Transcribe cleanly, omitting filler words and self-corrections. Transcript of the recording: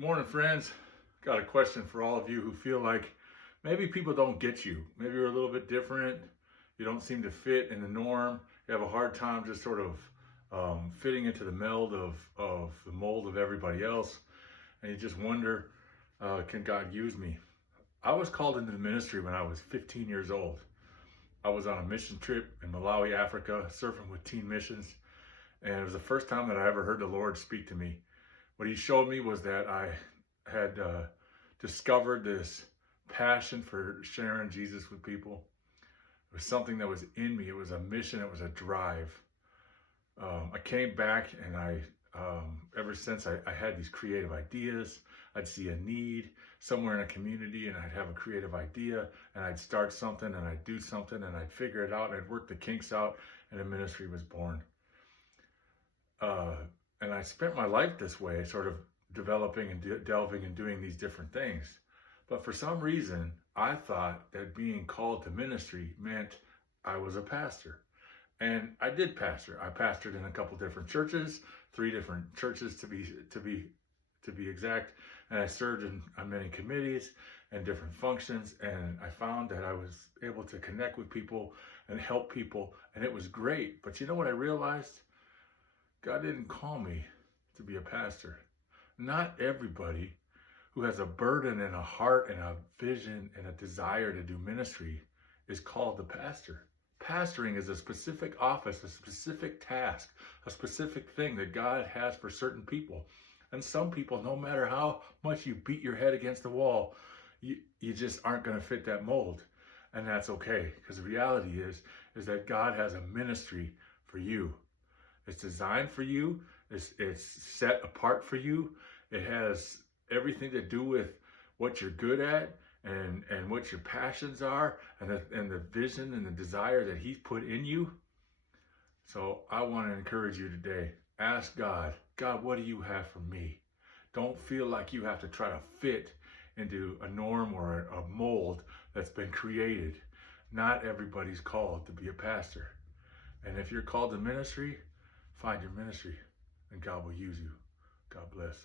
Good morning, friends. Got a question for all of you who feel like maybe people don't get you. Maybe you're a little bit different. You don't seem to fit in the norm. You have a hard time just sort of fitting into the meld of the mold of everybody else. And you just wonder, can God use me? I was called into the ministry when I was 15 years old. I was on a mission trip in Malawi, Africa, surfing with Teen Missions. And it was the first time that I ever heard the Lord speak to me. What he showed me was that I had discovered this passion for sharing Jesus with people. It was something that was in me. It was a mission. It was a drive. I came back and ever since I had these creative ideas. I'd see a need somewhere in a community and I'd have a creative idea and I'd start something and I'd do something and I'd figure it out and I'd work the kinks out and a ministry was born. And I spent my life this way, sort of developing and delving and doing these different things. But for some reason, I thought that being called to ministry meant I was a pastor. And I did pastor. I pastored in a couple different churches, 3 different churches to be exact. And I served on many committees and different functions. And I found that I was able to connect with people and help people. And it was great. But you know what I realized? God didn't call me to be a pastor. Not everybody who has a burden and a heart and a vision and a desire to do ministry is called to pastor. Pastoring is a specific office, a specific task, a specific thing that God has for certain people. And some people, no matter how much you beat your head against the wall, you just aren't going to fit that mold. And that's okay, because the reality is that God has a ministry for you. It's designed for you. It's set apart for you. It has everything to do with what you're good at and what your passions are and the vision and the desire that He's put in you. So I want to encourage you today. Ask God, what do you have for me? Don't feel like you have to try to fit into a norm or a mold that's been created. Not everybody's called to be a pastor. And if you're called to ministry, find your ministry and God will use you. God bless.